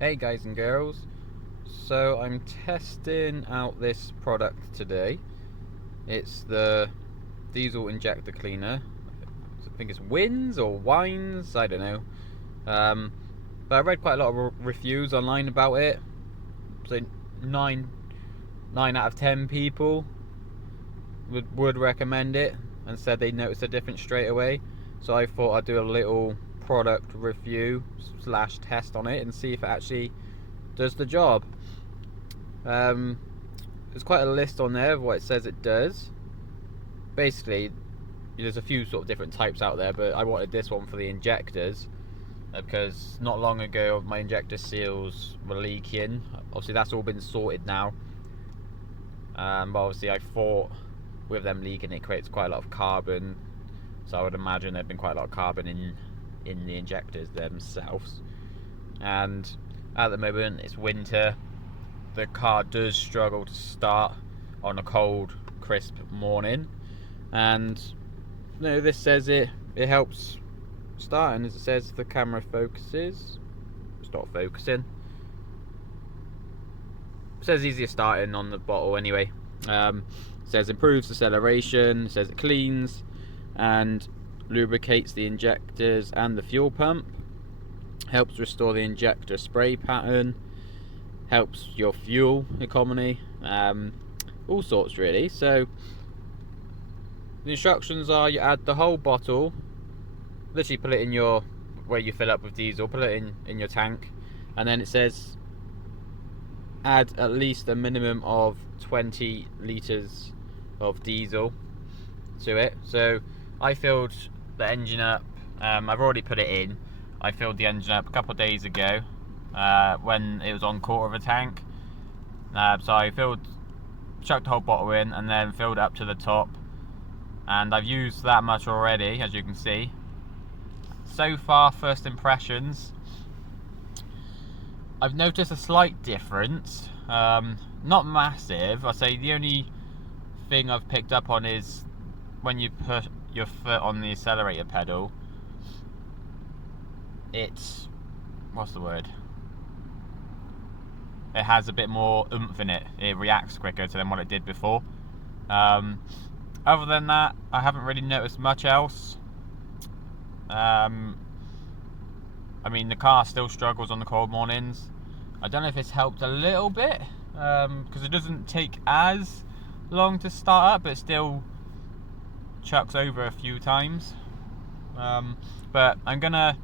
Hey guys and girls, so I'm testing out this product today. It's the diesel injector cleaner. I think it's Wynn's or Wines, I don't know. Um, but I read quite a lot of reviews online about it. So nine out of 10 people would recommend it and said they noticed a difference straight away. So I thought I'd do a little product review slash test on it and see if it actually does the job. Um, there's quite a list on there of what it says it does. Basically, there's a few sort of different types out there, but I wanted this one for the injectors because not long ago my injector seals were leaking. Obviously, that's all been sorted now. But obviously, I thought with them leaking, it creates quite a lot of carbon. So I would imagine there'd been quite a lot of carbon in the injectors themselves. And at the moment, it's winter. The car does struggle to start on a cold, crisp morning, and this says it helps starting. As it says, the camera focuses. It's not focusing. It says easier starting on the bottle anyway. It says improves acceleration. It says it cleans and lubricates the injectors and the fuel pump. Helps restore the injector spray pattern. Helps your fuel economy, all sorts really. So the instructions are: you add the whole bottle, literally put it in your where you fill up with diesel, put it in your tank, and then it says add at least a minimum of 20 litres of diesel to it. So I filled the engine up. I've already put it in. I filled the engine up a couple of days ago when it was on quarter of a tank. So I chucked the whole bottle in and then filled it up to the top. And I've used that much already, as you can see. So far, first impressions, I've noticed a slight difference. Not massive. I'd say the only thing I've picked up on is when you put your foot on the accelerator pedal, it's, what's the word? It has a bit more oomph in it. It reacts quicker to than what it did before. Other than that, I haven't really noticed much else. I mean, the car still struggles on the cold mornings. I don't know if it's helped a little bit, because it doesn't take as long to start up, but it still chucks over a few times. But I'm gonna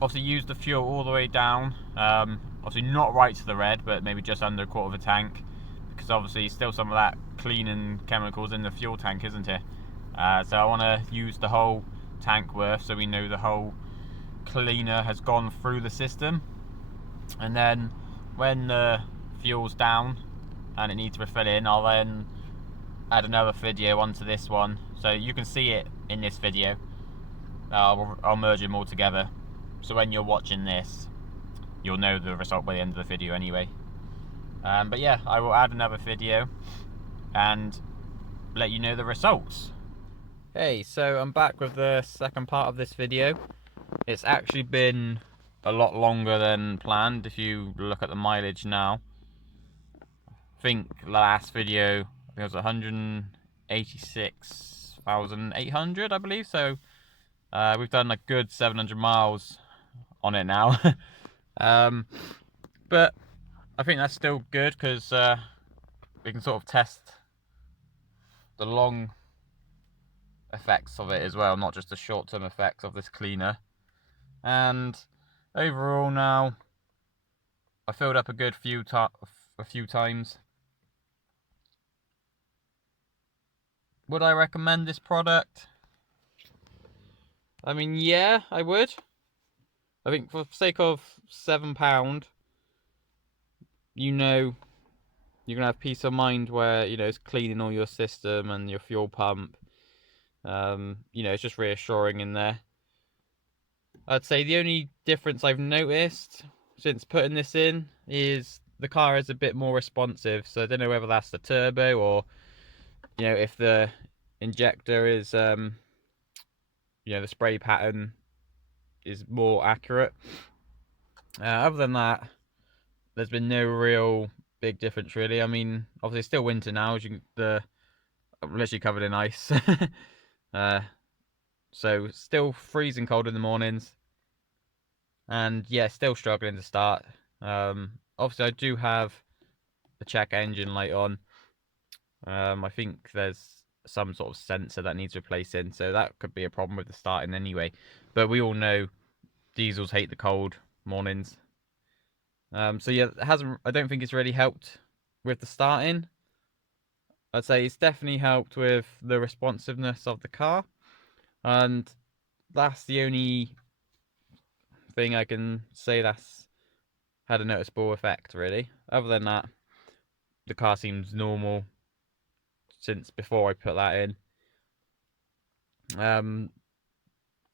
obviously use the fuel all the way down. Obviously not right to the red, but maybe just under a quarter of a tank, because obviously still some of that cleaning chemicals in the fuel tank, isn't it? So I want to use the whole tank worth, so we know the whole cleaner has gone through the system. And then when the fuel's down and it needs refilling, I'll then add another video onto this one, so you can see it in this video. I'll merge them all together, so when you're watching this, you'll know the result by the end of the video anyway. But yeah, I will add another video and let you know the results. Hey, so I'm back with the second part of this video. It's actually been a lot longer than planned if you look at the mileage now. I think the last video, it was 186,800, I believe. So we've done a good 700 miles on it now. But I think that's still good because we can sort of test the long effects of it as well, not just the short-term effects of this cleaner. And overall now, I filled up a good few times. Would I recommend this product? I mean, yeah, I would. I think for the sake of £7, you're gonna have peace of mind where it's cleaning all your system and your fuel pump. It's just reassuring in there. I'd say the only difference I've noticed since putting this in is the car is a bit more responsive. So I don't know whether that's the turbo or if the injector is the spray pattern is more accurate. Other than that, there's been no real big difference really. I mean, obviously it's still winter now, as you I'm literally covered in ice. uh, so still freezing cold in the mornings, and yeah, still struggling to start. Obviously I do have the check engine light on. I think there's some sort of sensor that needs replacing, so that could be a problem with the starting anyway. But we all know diesels hate the cold mornings. So yeah, it hasn't. I don't think it's really helped with the starting. I'd say it's definitely helped with the responsiveness of the car, and that's the only thing I can say that's had a noticeable effect, really. Other than that, the car seems normal since before I put that in.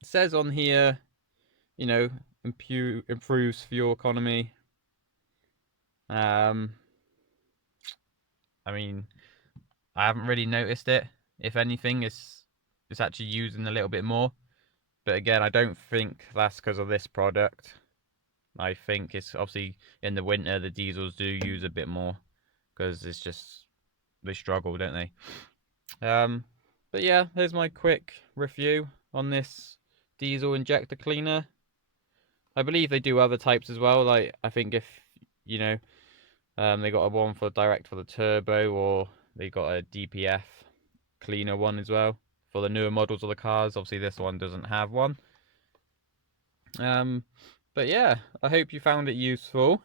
It says on here, you know, improves fuel economy. Um, I mean, I haven't really noticed it. If anything, it's actually using a little bit more. But again, I don't think that's because of this product. I think it's obviously in the winter the diesels do use a bit more because it's just they struggle, don't they? But yeah, here's my quick review on this diesel injector cleaner. I believe they do other types as well. Like I think if you know, they got a one for direct for the turbo, or they got a DPF cleaner one as well for the newer models of the cars. Obviously, this one doesn't have one. But yeah, I hope you found it useful.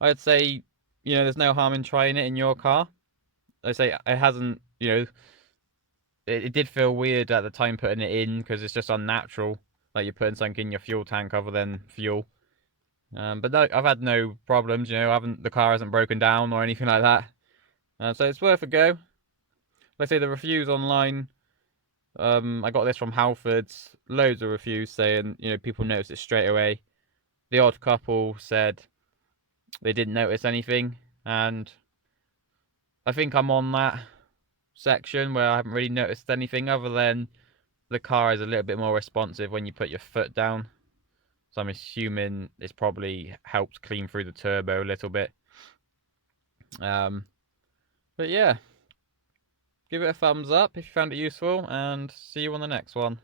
I'd say, there's no harm in trying it in your car. I say it hasn't, it did feel weird at the time putting it in because it's just unnatural. Like you're putting something in your fuel tank other than fuel. But no, I've had no problems. The car hasn't broken down or anything like that. So it's worth a go. Like I say, the reviews online. I got this from Halfords. Loads of reviews saying people noticed it straight away. The odd couple said they didn't notice anything, and I think I'm on that section where I haven't really noticed anything other than the car is a little bit more responsive when you put your foot down. So I'm assuming it's probably helped clean through the turbo a little bit. But yeah, give it a thumbs up if you found it useful, and see you on the next one.